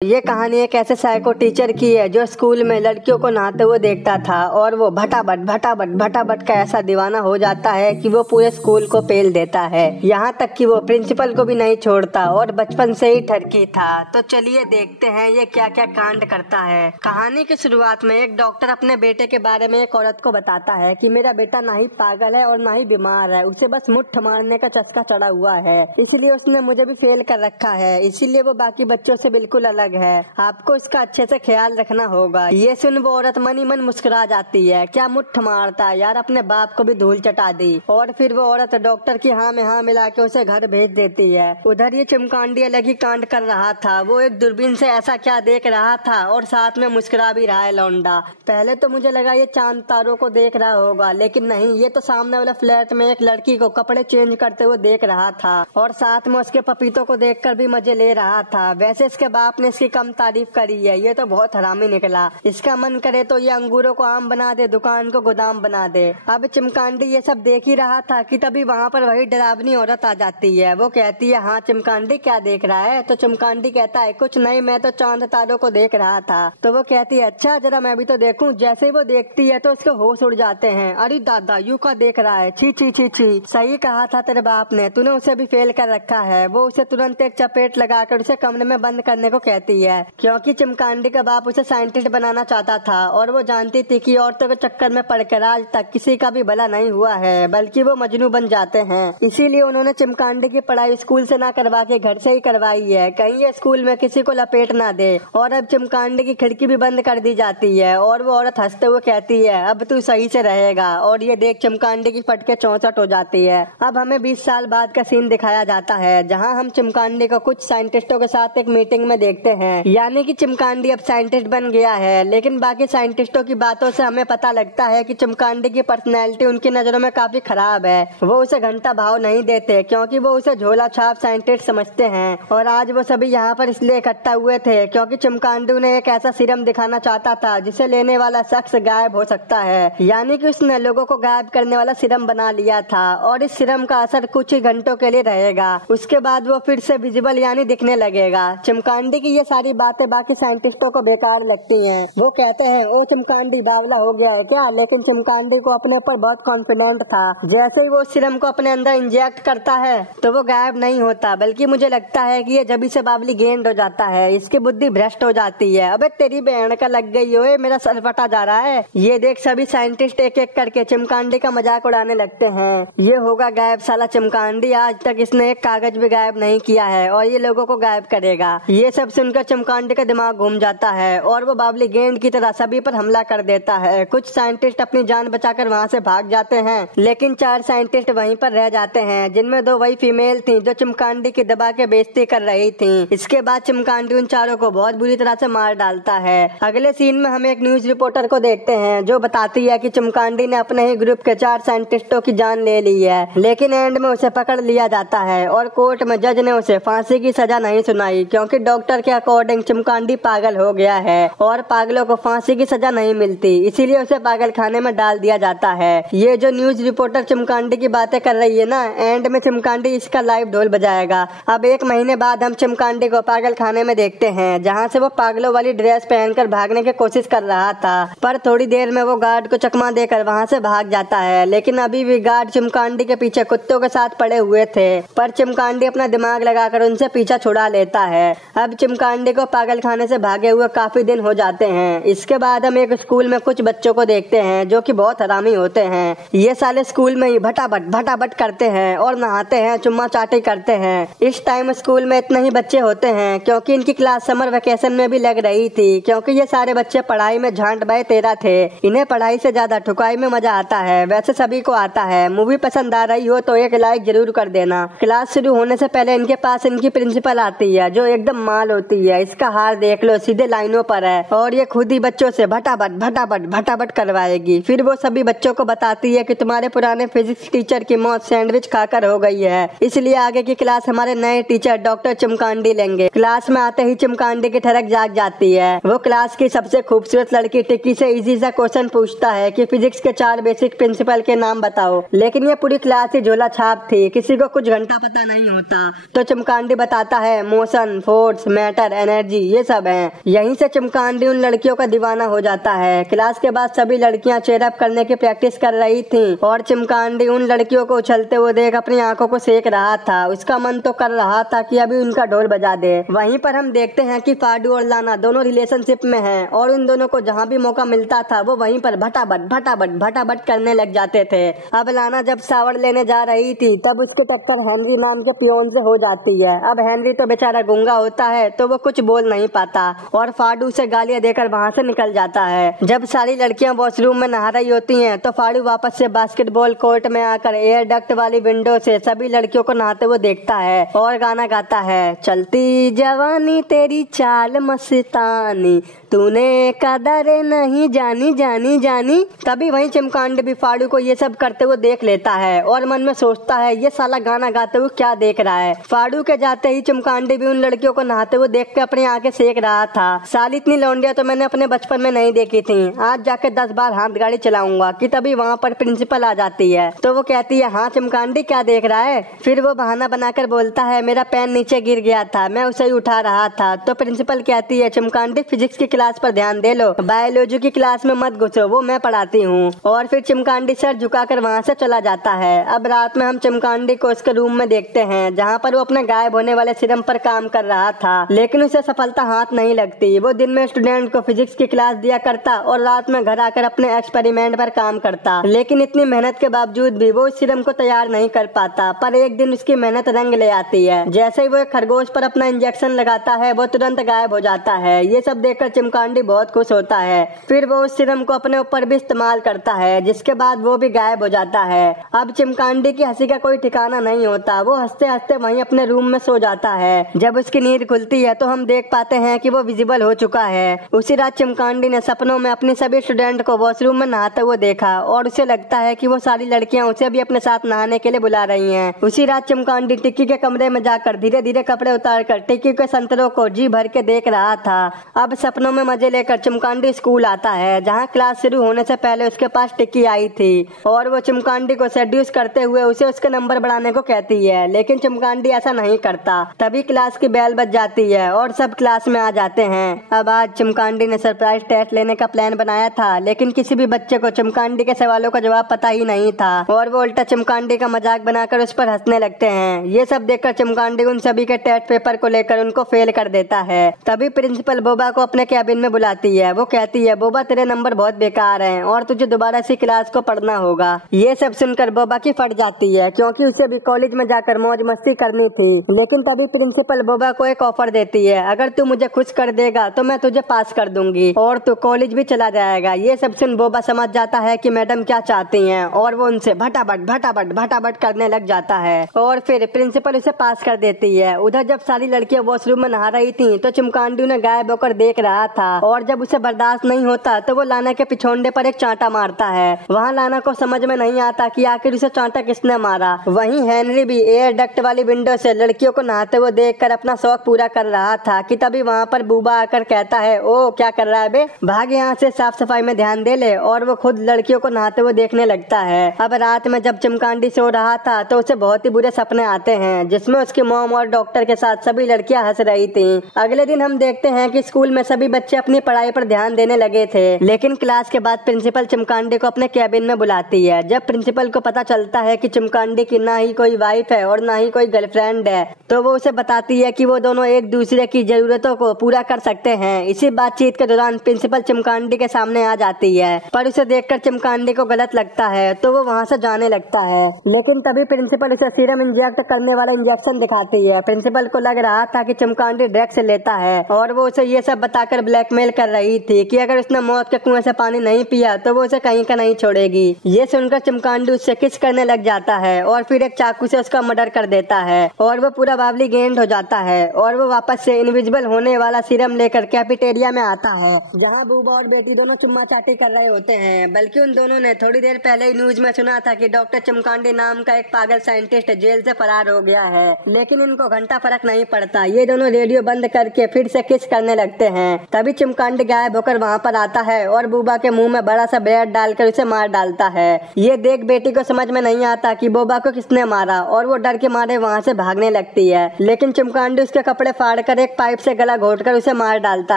ये कहानी एक ऐसे साइको टीचर की है जो स्कूल में लड़कियों को नहाते हुए देखता था और वो भटाभट का ऐसा दीवाना हो जाता है कि वो पूरे स्कूल को पेल देता है। यहाँ तक कि वो प्रिंसिपल को भी नहीं छोड़ता और बचपन से ही ठरकी था। तो चलिए देखते हैं ये क्या क्या कांड करता है। कहानी की शुरुआत में एक डॉक्टर अपने बेटे के बारे में एक औरत को बताता है कि मेरा बेटा ना ही पागल है और ना ही बीमार है, उसे बस मुट्ठ मारने का चस्का चढ़ा हुआ है, इसलिए उसने मुझे भी फेल कर रखा है, इसीलिए वो बाकी बच्चों से बिल्कुल अलग है। आपको इसका अच्छे से ख्याल रखना होगा। ये सुन वो औरत मन ही मन मुस्कुरा जाती है। क्या मुट्ठ मारता है यार, अपने बाप को भी धूल चटा दी। और फिर वो औरत डॉक्टर की हाँ में हाँ मिला के उसे घर भेज देती है। उधर ये चिमकांडी अलग ही कांड कर रहा था। वो एक दूरबीन से ऐसा क्या देख रहा था और साथ में मुस्कुरा भी रहा है लौंडा। पहले तो मुझे लगा ये चांद तारों को देख रहा होगा, लेकिन नहीं, ये तो सामने वाले फ्लैट में एक लड़की को कपड़े चेंज करते हुए देख रहा था और साथ में उसके पपीतों को देखकर भी मजे ले रहा था। वैसे इसके बाप ने इसकी कम तारीफ करी है, ये तो बहुत हरामी निकला। इसका मन करे तो ये अंगूरों को आम बना दे, दुकान को गोदाम बना दे। अब चिमकांडी ये सब देख ही रहा था कि तभी वहाँ पर वही डरावनी औरत आ जाती है। वो कहती है, हाँ चिमकांडी क्या देख रहा है? तो चिमकांडी कहता है, कुछ नहीं, मैं तो चांद तारों को देख रहा था। तो वो कहती है, अच्छा जरा मैं भी तो देखूं। जैसे ही वो देखती है तो उसके होश उड़ जाते हैं। अरे दादा, यू का देख रहा है, छी छी छी छी। सही कहा था तेरे बाप ने, तूने उसे भी फेल कर रखा है। वो उसे तुरंत एक चपेट लगाकर उसे कमरे में बंद करने को कहती है, क्योंकि चिमकांडी का बाप उसे साइंटिस्ट बनाना चाहता था और वो जानती थी कि औरतों के चक्कर में पड़कर आज तक किसी का भी भला नहीं हुआ है, बल्कि वो मजनू बन जाते हैं। इसीलिए उन्होंने चिमकांडी की पढ़ाई स्कूल से ना करवा के घर से ही करवाई है, कहीं ये स्कूल में किसी को लपेट ना दे। और अब चिमकांडी की खिड़की भी बंद कर दी जाती है और वो औरत हंसते हुए कहती है, अब तू सही से रहेगा। और ये देख चिमकांडी की फटके 64 हो जाती है। अब हमें 20 साल बाद का सीन दिखाया जाता है, जहाँ हम चिमकांडी को कुछ साइंटिस्टों के साथ एक मीटिंग में देखते हैं। यानी कि चिमकांडी अब साइंटिस्ट बन गया है, लेकिन बाकी साइंटिस्टों की बातों से हमें पता लगता है कि चिमकांडी की पर्सनैलिटी उनकी नजरों में काफी खराब है। वो उसे घंटा भाव नहीं देते क्योंकि वो उसे झोला छाप साइंटिस्ट समझते हैं। और आज वो सभी यहाँ पर इसलिए इकट्ठा हुए थे क्योंकि चिमकांडी ने एक ऐसा सीरम दिखाना चाहता था जिसे लेने वाला शख्स गायब हो सकता है। यानी कि उसने लोगों को गायब करने वाला सीरम बना लिया था और इस सीरम का असर कुछ ही घंटों के लिए रहेगा, उसके बाद वो फिर से विजिबल यानी दिखने लगेगा। चिमकांडी की ये सारी बातें बाकी साइंटिस्टों को बेकार लगती हैं। वो कहते हैं, ओ चिमकांडी बावला हो गया है क्या? लेकिन चिमकांडी को अपने ऊपर बहुत कॉन्फिडेंट था। जैसे ही वो सीरम को अपने अंदर इंजेक्ट करता है तो वो गायब नहीं होता, बल्कि मुझे लगता है कि ये जबी से बावली गेंद हो जाता है, इसकी बुद्धि भ्रष्ट हो जाती है। अबे तेरी बहन का लग गई हो, मेरा सर फटा जा रहा है। ये देख सभी साइंटिस्ट एक एक करके चिमकांडी का मजाक उड़ाने लगते हैं। ये होगा गायब साला चिमकांडी, आज तक इसने एक कागज भी गायब नहीं किया है और ये लोगों को गायब करेगा। ये सब सुनकर चिमकांडी का दिमाग घूम जाता है और वो बावली गेंद की तरह सभी पर हमला कर देता है। कुछ साइंटिस्ट अपनी जान बचाकर वहाँ से भाग जाते हैं, लेकिन 4 साइंटिस्ट वहीं पर रह जाते हैं, जिनमें 2 वही फीमेल थी जो चिमकांडी की दबा के बेइज्जती कर रही थी। इसके बाद चिमकांडी उन चारों को बहुत बुरी तरह से मार डालता है। अगले सीन में हम एक न्यूज रिपोर्टर को देखते हैं जो बताती है कि चिमकांडी ने अपने ही ग्रुप के 4 साइंटिस्टों की जान ले ली है, लेकिन एंड में उसे पकड़ लिया जाता है और कोर्ट में जज ने उसे फांसी की सजा नहीं सुनाई, क्योंकि डॉक्टर के अकॉर्डिंग चिमकांडी पागल हो गया है और पागलों को फांसी की सजा नहीं मिलती, इसीलिए उसे पागल खाने में डाल दिया जाता है। ये जो न्यूज रिपोर्टर चिमकांडी की बातें कर रही है ना, एंड में चिमकांडी इसका लाइव ढोल बजाएगा। अब 1 महीने बाद हम चिमकांडी को पागल खाने में देखते हैं, जहाँ से वो पागलों वाली ड्रेस पहनकर भागने की कोशिश कर रहा था, पर थोड़ी देर में वो गार्ड को चकमा देकर वहाँ से भाग जाता है। लेकिन अभी भी गार्ड चिमकांडी के पीछे कुत्तों के साथ पड़े हुए थे, पर चिमकांडी अपना दिमाग लगाकर उनसे पीछा छुड़ा लेता है। अब चिमकांडी को पागल खाने से भागे हुए काफी दिन हो जाते हैं। इसके बाद हम एक स्कूल में कुछ बच्चों को देखते हैं जो कि बहुत हरामी होते हैं। ये साले स्कूल में ही भटाभट करते हैं और नहाते हैं, चुम्मा चाटी करते हैं। इस टाइम स्कूल में इतने ही बच्चे होते हैं क्योंकि इनकी क्लास समर वेकेशन में भी लग रही थी, क्योंकि ये सारे बच्चे पढ़ाई में झांट बाय तेरा थे। इन्हें पढ़ाई से ज्यादा ठुकाई में मजा आता है। वैसे सभी को आता है। मूवी पसंद आ रही हो तो एक लाइक जरूर कर देना। क्लास शुरू होने से पहले इनके पास इनकी प्रिंसिपल आती है जो एकदम माल होती है। इसका हार देख लो, सीधे लाइनों पर है और ये खुद ही बच्चों से भटाभट करवाएगी। फिर वो सभी बच्चों को बताती है कि तुम्हारे पुराने फिजिक्स टीचर की मौत सैंडविच खाकर हो गई है, इसलिए आगे की क्लास हमारे नए टीचर डॉक्टर चिमकांडी लेंगे। क्लास में आते ही चिमकांडी की ठरक जाग जाती है। वो क्लास की सबसे खूबसूरत लड़की टिक्की से इजी सा क्वेश्चन पूछता है कि फिजिक्स के 4 बेसिक प्रिंसिपल के नाम बताओ, लेकिन ये पूरी क्लास ही झोला छाप थी, किसी को कुछ घंटा पता नहीं होता। तो चिमकांडी बताता है motion, force, matter colour, energy, ये सब है। यहीं से चिमकांडी उन लड़कियों का दीवाना हो जाता है। क्लास के बाद सभी लड़कियां चेयरअप करने की प्रैक्टिस कर रही थी और चिमकांडी उन लड़कियों को उछलते हुए देख अपनी आंखों को सेक रहा था। उसका मन तो कर रहा था कि अभी उनका ढोल बजा दे। वहीं पर हम देखते हैं कि फाडू और लाना दोनों रिलेशनशिप में हैं और उन दोनों को जहां भी मौका मिलता था वो वहीं पर भटाभट करने लग जाते थे। अब लाना जब शावर लेने जा रही थी तब उसकी टक्कर हेनरी नाम के पियोन से हो जाती है। अब हेनरी तो बेचारा गूंगा होता है तो वो कुछ बोल नहीं पाता और फाडू से गालियां देकर वहां से निकल जाता है। जब सारी लड़कियां वॉशरूम में नहा रही होती हैं तो फाडू वापस से बास्केटबॉल कोर्ट में आकर एयर डक्ट वाली विंडो से सभी लड़कियों को नहाते हुए देखता है और गाना गाता है, चलती जवानी तेरी चाल मस्तानी, तूने कदर नहीं जानी जानी जानी। तभी वहीं चिमकांडी भी फाडू को ये सब करते हुए देख लेता है और मन में सोचता है ये साला गाना गाते हुए क्या देख रहा है। फाडू के जाते ही चिमकांडी भी उन लड़कियों को नहाते हुए देख के अपनी आंखें सेक रहा था। साली इतनी लौंडिया तो मैंने अपने बचपन में नहीं देखी थी, आज जाके 10 बार हाथ गाड़ी चलाऊंगा। कि तभी वहाँ पर प्रिंसिपल आ जाती है तो वो कहती है, हाँ चिमकांडी क्या देख रहा है। फिर वो बहाना बनाकर बोलता है, मेरा पेन नीचे गिर गया था, मैं उसे ही उठा रहा था। तो प्रिंसिपल कहती है, चिमकांडी फिजिक्स की क्लास पर ध्यान दे लो, बायोलॉजी की क्लास में मत घुसो, वो मैं पढ़ाती हूँ। और फिर चिमकांडी सर झुकाकर वहाँ से चला जाता है। अब रात में हम चिमकांडी को उसके रूम में देखते हैं जहाँ पर वो अपने गायब होने वाले सिरम पर काम कर रहा था, लेकिन उसे सफलता हाथ नहीं लगती। वो दिन में स्टूडेंट को फिजिक्स की क्लास दिया करता और रात में घर आकर अपने एक्सपेरिमेंट पर काम करता, लेकिन इतनी मेहनत के बावजूद भी वो इस सिरम को तैयार नहीं कर पाता। पर एक दिन उसकी मेहनत रंग ले आती है। जैसे ही वो एक खरगोश पर अपना इंजेक्शन लगाता है वो तुरंत गायब हो जाता है। ये सब देखकर चिमकांडी बहुत खुश होता है। फिर वो उस सिरम को अपने ऊपर भी इस्तेमाल करता है, जिसके बाद वो भी गायब हो जाता है। अब चिमकांडी की हंसी का कोई ठिकाना नहीं होता, वो हंसते हंसते वहीं अपने रूम में सो जाता है। जब उसकी नींद खुलती है तो हम देख पाते हैं कि वो विजिबल हो चुका है। उसी रात चिमकांडी ने सपनों में अपनी सभी स्टूडेंट को वॉशरूम में नहाते हुए देखा और उसे लगता है कि वो सारी लड़कियां उसे भी अपने साथ नहाने के लिए बुला रही हैं। उसी रात चिमकांडी टिक्की के कमरे में जाकर धीरे धीरे कपड़े उतारकर टिक्की के संतरों को जी भर के देख रहा था। अब सपनों में मजे लेकर चिमकांडी स्कूल आता है जहाँ क्लास शुरू होने से पहले उसके पास टिक्की आई थी और वो चिमकांडी को सेड्यूस करते हुए उसे उसके नंबर बढ़ाने को कहती है, लेकिन चिमकांडी ऐसा नहीं करता। तभी क्लास की बेल बज जाती है और सब क्लास में आ जाते हैं। अब आज चिमकांडी ने सरप्राइज टेस्ट लेने का प्लान बनाया था, लेकिन किसी भी बच्चे को चिमकांडी के सवालों का जवाब पता ही नहीं था और वो उल्टा चिमकांडी का मजाक बनाकर उस पर हंसने लगते हैं। ये सब देखकर चिमकांडी उन सभी के टेस्ट पेपर को लेकर उनको फेल कर देता है। तभी प्रिंसिपल बोबा को अपने कैबिन में बुलाती है। वो कहती है, बोबा तेरे नंबर बहुत बेकार हैं और तुझे दोबारा इसी क्लास को पढ़ना होगा। ये सब सुनकर बोबा की फट जाती है क्योंकि उसे भी कॉलेज में जाकर मौज मस्ती करनी थी। लेकिन तभी प्रिंसिपल बोबा को एक ऑफर देती है, अगर तू मुझे खुश कर देगा तो मैं तुझे पास कर दूंगी और तू कॉलेज भी चला जाएगा। ये सब सुन बोबा समझ जाता है कि मैडम क्या चाहती हैं और वो उनसे भटाभट करने लग जाता है और फिर प्रिंसिपल उसे पास कर देती है। उधर जब सारी लड़कियां वॉशरूम में नहा रही थी तो चिमकांडी उन्हें गायब होकर देख रहा था और जब उसे बर्दाश्त नहीं होता तो वो लाना के पिछोंडे पर एक चांटा मारता है। वहाँ लाना को समझ में नहीं आता कि आखिर उसे चांटा किसने मारा। वहीं हेनरी भी एयर डक्ट वाली विंडो से लड़कियों को नहाते हुए देखकर अपना शौक पूरा कर रहा था कि तभी वहाँ पर बूबा आकर कहता है, ओ क्या कर रहा है बे, भाग यहाँ से, साफ सफाई में ध्यान दे ले। और वो खुद लड़कियों को नहाते हुए देखने लगता है। अब रात में जब चिमकांडी सो रहा था तो उसे बहुत ही बुरे सपने आते हैं जिसमें उसकी मॉम और डॉक्टर के साथ सभी लड़कियां हंस रही थी। अगले दिन हम देखते हैं कि स्कूल में सभी बच्चे अपनी पढ़ाई पर ध्यान देने लगे थे, लेकिन क्लास के बाद प्रिंसिपल चिमकांडी को अपने कैबिन में बुलाती है। जब प्रिंसिपल को पता चलता है कि चिमकांडी की ना ही कोई वाइफ है और ना ही कोई गर्लफ्रेंड है तो वो उसे बताती है कि वो दोनों एक दूसरे की जरूरतों को पूरा कर सकते हैं। इसी बातचीत के दौरान प्रिंसिपल चिमकांडी के सामने आ जाती है, पर उसे देखकर चिमकांडी को गलत लगता है तो वो वहाँ से जाने लगता है। लेकिन तभी प्रिंसिपल उसे सीरम इंजेक्ट करने वाला इंजेक्शन दिखाती है। प्रिंसिपल को लग रहा था कि चिमकांडी ड्रग्स लेता है और वो उसे ये सब बताकर ब्लैकमेल कर रही थी कि अगर उसने मौत के कुएं से पानी नहीं पिया तो वो उसे कहीं का नहीं छोड़ेगी। ये सुनकर चिमकांडी उससे किस करने लग जाता है और फिर एक चाकू से उसका मर्डर कर देता है और वो पूरा बावली गेंड हो जाता है और वो वापस से इनविजिबल होने वाला सीरम लेकर कैफेटेरिया में आता है जहाँ बूबा और बेटी दोनों चुम्मा चाटी कर रहे होते हैं। बल्कि उन दोनों ने थोड़ी देर पहले ही न्यूज में सुना था कि डॉक्टर चिमकांडी नाम का एक पागल साइंटिस्ट जेल से फरार हो गया है, लेकिन इनको घंटा फर्क नहीं पड़ता। ये दोनों रेडियो बंद करके फिर से किस करने लगते हैं। तभी चिमकांडी गायब होकर वहाँ पर आता है और बूबा के मुंह में बड़ा सा ब्रेड डालकर उसे मार डालता है। ये देख बेटी को समझ में नहीं आता कि बूबा को किसने मारा और वो डर के मारे वहाँ से भागने लगती है, लेकिन चिमकांडी उसके कपड़े फाड़कर जाकर एक पाइप से गला घोटकर उसे मार डालता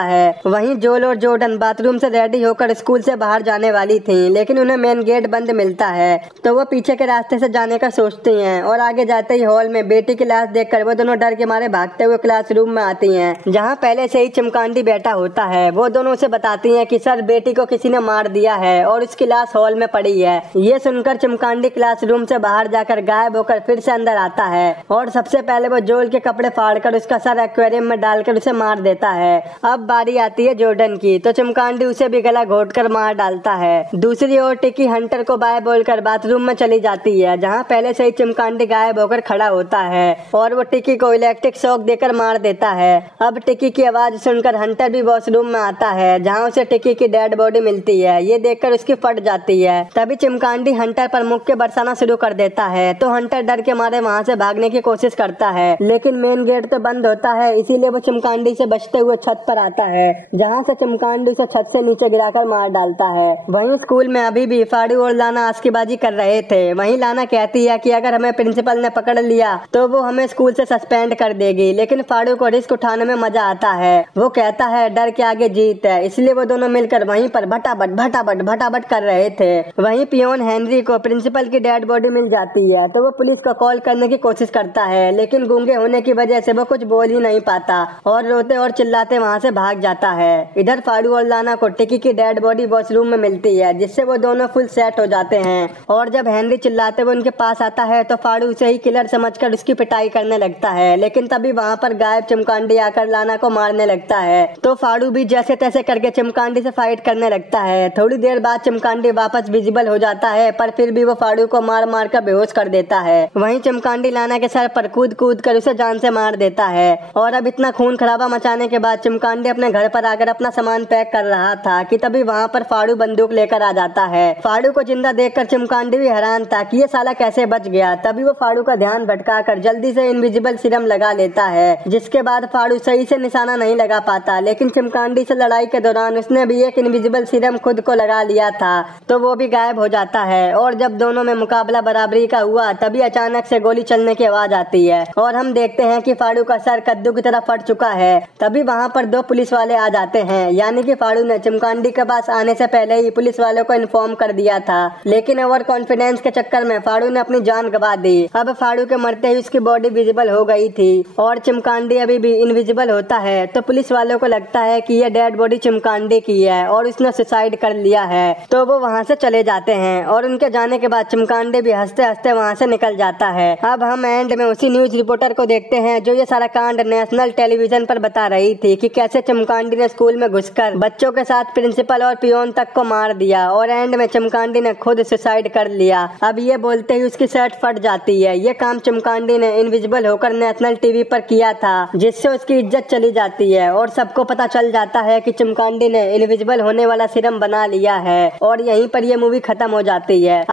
है। वहीं जोल और जॉर्डन बाथरूम से रेडी होकर स्कूल से बाहर जाने वाली थी, लेकिन उन्हें मेन गेट बंद मिलता है तो वो पीछे के रास्ते से जाने का सोचती हैं और आगे जाते ही हॉल में बेटी की लाश देखकर वो दोनों डर के मारे भागते हुए क्लासरूम में आती हैं, जहाँ पहले से ही चिमकांडी बैठा होता है। वो दोनों उसे बताती हैं कि सर, बेटी को किसी ने मार दिया है और उसकी लाश हॉल में पड़ी है। ये सुनकर चिमकांडी क्लासरूम से बाहर जाकर गायब होकर फिर से अंदर आता है और सबसे पहले वो जोल के कपड़े फाड़कर उसका सर एक्वेरियम में डालकर उसे मार देता है। अब बारी आती है जॉर्डन की, तो चिमकांडी उसे भी गला घोटकर मार डालता है। दूसरी ओर टिकी हंटर को बाय बोलकर बाथरूम में चली जाती है, जहाँ पहले से ही चिमकांडी गायब होकर खड़ा होता है और वो टिकी को इलेक्ट्रिक शॉक देकर मार देता है। अब टिकी की आवाज सुनकर हंटर भी वॉशरूम में आता है, जहाँ उसे टिकी की डेड बॉडी मिलती है। ये देखकर उसकी फट जाती है। तभी चिमकांडी हंटर पर मुक्के बरसाना शुरू कर देता है, तो हंटर डर के मारे वहाँ से भागने की कोशिश करता है, लेकिन मेन गेट तो बंद होता है, इसीलिए वो चिमकांडी से बचते हुए छत पर आता है, जहाँ से चिमकांडी उसे छत से नीचे गिराकर मार डालता है। वहीं स्कूल में अभी भी फाड़ू और लाना आस्कीबाजी कर रहे थे। वहीं लाना कहती है कि अगर हमें प्रिंसिपल ने पकड़ लिया तो वो हमें स्कूल से सस्पेंड कर देगी, लेकिन फाड़ू को रिस्क उठाने में मजा आता है। वो कहता है डर के आगे जीत है, इसलिए वो दोनों मिलकर वहीं पर भटाभट कर रहे थे। वहीं पियोन हेनरी को प्रिंसिपल की डेड बॉडी मिल जाती है, तो वो पुलिस को कॉल करने की कोशिश करता है, लेकिन गूंगे होने की वजह से वो कुछ बोल ही नहीं पाता और रोते और चिल्लाते वहाँ से भाग जाता है। इधर फाड़ू और लाना को टिकी की डेड बॉडी वॉशरूम में मिलती है, जिससे वो दोनों फुल सेट हो जाते हैं और जब हेनरी चिल्लाते हुए उनके पास आता है तो फाड़ू उसे ही किलर समझकर उसकी पिटाई करने लगता है, लेकिन तभी वहाँ पर गायब चिमकांडी आकर लाना को मारने लगता है, तो फाड़ू भी जैसे तैसे करके चिमकांडी से फाइट करने लगता है। थोड़ी देर बाद चिमकांडी वापस विजिबल हो जाता है, पर फिर भी वो फाड़ू को मार मार कर बेहोश कर देता है। वहीं चिमकांडी लाना के सर पर कूद कर उसे जान से मार देता है और अब इतना खून खराबा मचाने के बाद चिमकांडी अपने घर पर आकर अपना सामान पैक कर रहा था कि तभी वहाँ पर फाड़ू बंदूक लेकर आ जाता है। फाड़ू को जिंदा देखकर चिमकांडी भी हैरान था कि ये साला कैसे बच गया। तभी वो फाड़ू का ध्यान भटकाकर जल्दी से इनविजिबल सीरम लगा लेता है, जिसके बाद फाड़ू सही से निशाना नहीं लगा पाता, लेकिन चिमकांडी से लड़ाई के दौरान उसने भी एक इनविजिबल सीरम खुद को लगा लिया था, तो वो भी गायब हो जाता है। और जब दोनों में मुकाबला बराबरी का हुआ तभी अचानक से गोली चलने की आवाज आती है और हम देखते हैं कि फाड़ू का सर कद्दू की तरह फट चुका है। तभी वहाँ पर दो पुलिस वाले आ जाते हैं, यानी कि फाड़ू ने चिमकांडी के पास आने से पहले ही पुलिस वालों को इन्फॉर्म कर दिया था, लेकिन ओवर कॉन्फिडेंस के चक्कर में फाड़ू ने अपनी जान गंवा दी। अब फाड़ू के मरते ही उसकी बॉडी विजिबल हो गई थी और चिमकांडी अभी भी इनविजिबल होता है, तो पुलिस वालों को लगता है कि यह डेड बॉडी चिमकांडी की है और उसने सुसाइड कर लिया है, तो वो वहाँ से चले जाते हैं और उनके जाने के बाद चिमकांडी भी हंसते हंसते वहाँ से निकल जाता है। अब हम एंड में उसी न्यूज रिपोर्टर को देखते हैं जो ये सारा कांड नेशनल टेलीविजन पर बता रही थी कि कैसे चिमकांडी ने स्कूल में घुसकर बच्चों के साथ प्रिंसिपल और पियोन तक को मार दिया और एंड में चिमकांडी ने खुद सुसाइड कर लिया। अब ये बोलते ही उसकी शर्ट फट जाती है। ये काम चिमकांडी ने इनविजिबल होकर नेशनल टीवी पर किया था, जिससे उसकी इज्जत चली जाती है और सबको पता चल जाता है कि चिमकांडी ने इनविजिबल होने वाला सीरम बना लिया है और यहीं पर यह मूवी खत्म हो जाती है।